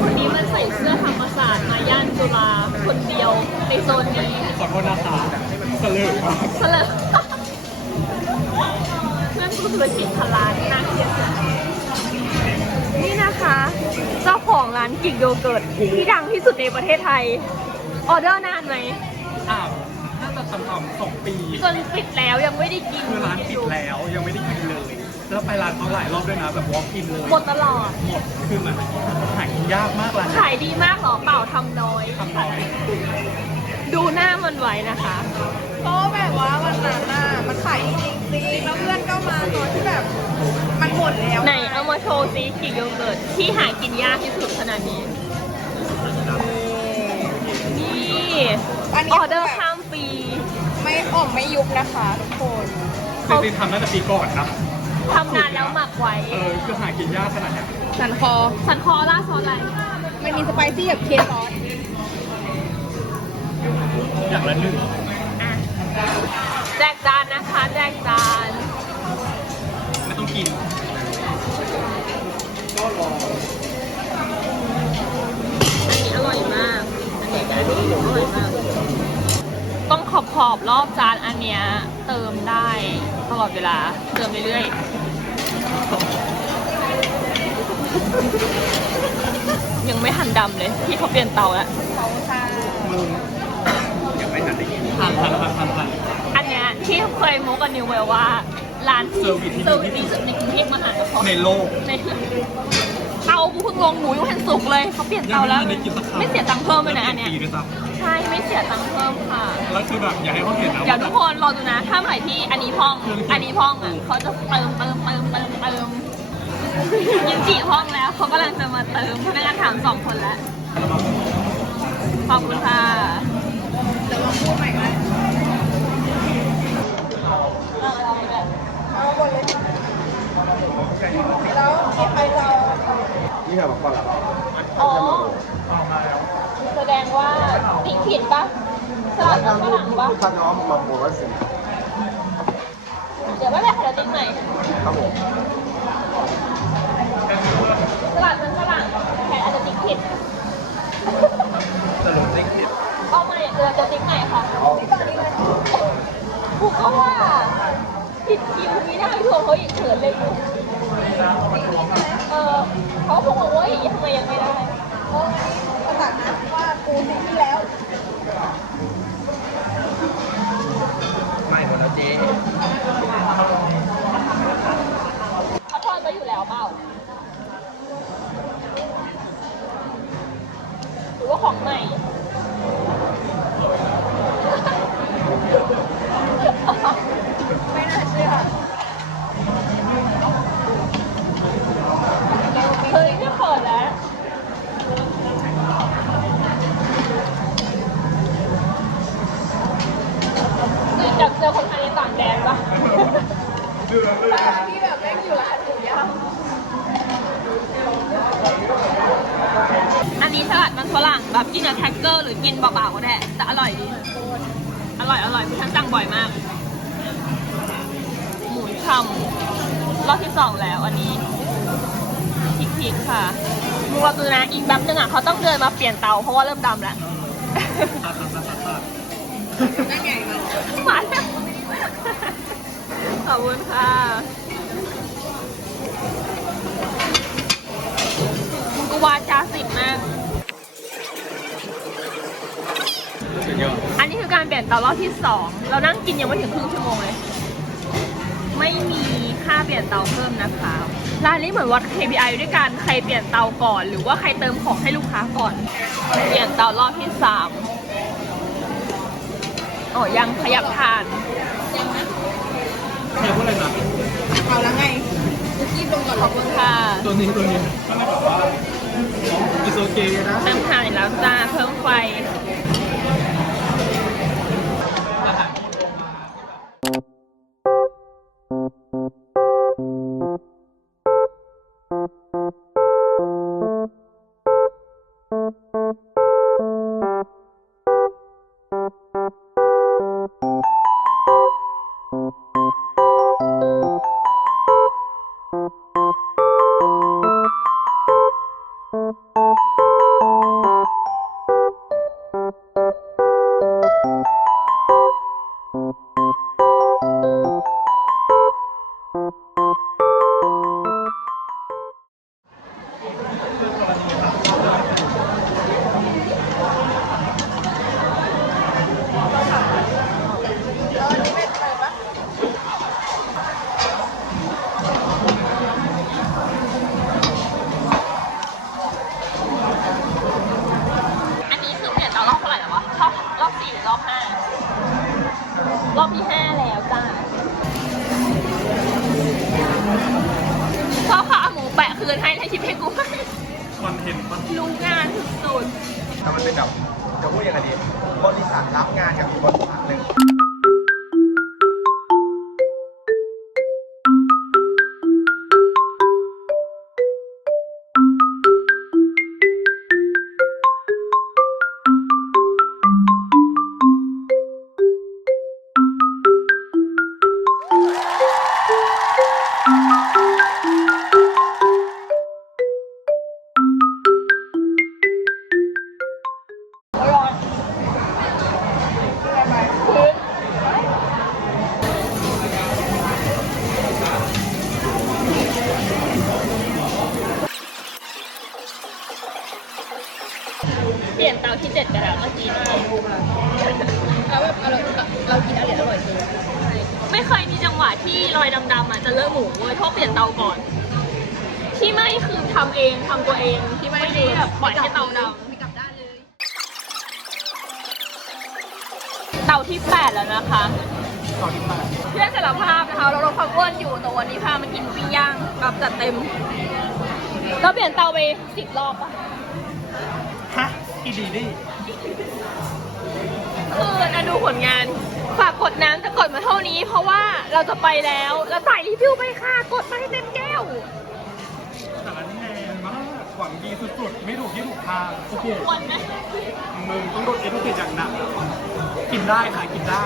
คนนี้มันใส่เสื้อธรรมศาสตร์มาย่านจุฬาคนเดียวในโซนนี้ขอโทษนะคะเสลิมมากเสลอเพื่อนธุรกิจพลานน่าเกลียดจังนี่นะคะ เจ้าของร้านกิ่งโยเกิร์ตที่ดังที่สุดในประเทศไทย ออเดอร์นานไหมอ้าวน่าจะทำทำสองปี จนปิดแล้วยังไม่ได้กิน คือร้านปิดแล้วยังไม่ได้กิน แล้วไปร้านเขาหลายรอบด้วยนะแบบ walk in เลยหมดตลอด หมดคือมันหากินยากมากร้านนี้ ขายดีมากเหรอเปล่าทำน้อย ทำน้อยดูหน้ามันไว้นะคะก็แบบว่าวันนั้นน่ะมันขายจริงจริงๆแล้วเพื่อนก็มาตอนที่แบบมันหมดแล้วไหนเอามาโชว์ซิกิ่งโยเกิร์ตที่หากินยากที่สุดขนาดนี้ นี่อันอนี้อเดอร์ข้ามปี ไม่อ่อมไม่ยุบนะคะทุกคน จริงๆทำน่าจะปีก่อนนะ ทำนานแล้วหมักไว้ เออคือหากินยากขนาดเนี้ยสันคอ สันคอล่าซอสอะไร มันมีสไปซี่กับเคซอสอย่างละหนึ่งอะแจกจานนะคะแจกจานไม่ต้องกินอันนี้อร่อยมากอันนี้อันนี้อร่อยมากต้องขอบขอบรอบจานอันเนี้ยเติมได้ ตลอดเวลา เติมเรื่อยๆ ยังไม่หันดำเลยที่เขาเปลี่ยนเตาแล้วเขาค่ะมึงยังไม่ทันได้กินทันทันทันทันทันอันเนี้ยที่เคยมุกกับนิวไว้ว่า ร้านที่เซอร์วิสที่เซอร์วิสดีที่สุดในกรุงเทพมหานครในโลกในเตากูเพิ่งลงหนูยังเห็นสุกเลยเขาเปลี่ยนเตาแล้วยังไม่ทันได้กินสักคำไม่เสียตังค์เพิ่มเลยนะอันเนี้ยปีด้วยซ้ ใช่ไม่เสียตังค์เพิ่มค่ะำแล้วคือแบบอยากให้เขาเห็นนะเดี๋ยวว่าทุกคนรอดูนะ ถ้าเมื่อไหร่ที่อันนี้พอง อันนี้พองอะเขาจะเติมเติมเติมเติมเติมยินจีพองแล้วเขากำลังจะมาเติมพนักงานถามสองคนแล้วขอบคุณค่ะ ติ๊กผิดปะสลับกับฝรั่งปะท่านน้องมาโปรไว้สิเดี๋ยวไม่เป็นไรเดี๋ยวติ๊กใหม่ครับผมสลัดมันฝรั่งแต่อาจจะติ๊กผิดสรุปนี่ผิดเอาใหม่เดี๋ยวจะติ๊กใหม่ค่ะเอาถูกก็ว่าผิดคิวไม่ได้ทวงเขาอีกเขินเลยกูเออเขาคงงงว่าอย่างนี้ทำไมยังไม่ได้ เพราะประกาศนะว่ากูทิ้งที่แล้ว ไม่หมดแล้วเจ๊ เขาทอดไว้อยู่แล้วเปล่า หรือว่ ดมันฝรั่งแบบกินกับแครกเกอร์หรือกินเปล่าๆก็ได้แต่อร่อยดี อร่อยอร่อยพี่ฉันสั่งบ่อยมาก หมูช่ำรอบที่สองแล้วอันนี้พริกๆค่ะมึงรอดูนะอีกแป๊บนึงอะเขาต้องเดินมาเปลี่ยนเตาเพราะว่าเริ่มดำแล้วนั่นไงมันมาแล้วขอบคุณค่ะกูวาจาสิบมาก สุดยอด อัน นี้คือการเปลี่ยนเตารอบที่สองเรานั่งกินยังไม่ถึงครึ่งชั่วโมงเลย ไม่มีค่าเปลี่ยนเตาเพิ่มนะคะร้านนี้เหมือนวัด KPI ด้วยการใครเปลี่ยนเตาก่อน หรือว่าใครเติมของให้ลูกค้าก่อน เปลี่ยนเตารอบที่สามอ๋อยังขยับทานยังนะใครพูดอะไรนะเอาแล้วไงกูคีบลงก่อนขอบคุณค่ะตัวนี้ตัวนี้ก็เลยแบบว่าอิโซเกนะเติมทานอีกแล้วจ้าเพิ่มไฟ รอบที่ห้าแล้วจ้าพ่อค้าเอาหมูแปะคืนให้ให้ชิปให้กูคอนเทนต์มันรู้งานสุดถ้ามันเป็นแบบจะพูดยังไงดีบริษัทรับงานกับอีกบริษัทหนึ่ง ปลี่ยนเตาที่เจ็ดกันแล้วเมื่อกี้นี่แล้วแบบอร่อยเรากินอร่อยอร่อยจริงไม่เคยมีจังหวะที่รอยดำๆอะจะเลิกหมูเว้ยชอบเปลี่ยนเตาก่อน ที่ไม่คือทำเองทำตัวเองที่ไม่ได้แบบปล่อยให้เตาดำ มีกลับด้านเลย เตาที่ 8 แล้วนะคะ ตอนที่แปดเพื่อนสารภาพนะคะ เราลดความอ้วนอยู่แต่วันนี้พามากินปิ้งย่างแบบจัดเต็มเราเปลี่ยนเตาไปสิบรอบปะ อีดีดิคือนะดูผลงาน ฝากกดน้ำจะกดมาเท่านี้ เพราะว่าเราจะไปแล้วเราถ่ายรีวิวไปค่ะ กดมาให้เต็มแก้วแต่ละแนนมากหวังดีสุดๆ ไม่ถูกที่ถูกทางโอ้โห ควรไหม มึงต้องโดนเอฟเฟกต์อย่างหนักกินได้ค่ะ กินได้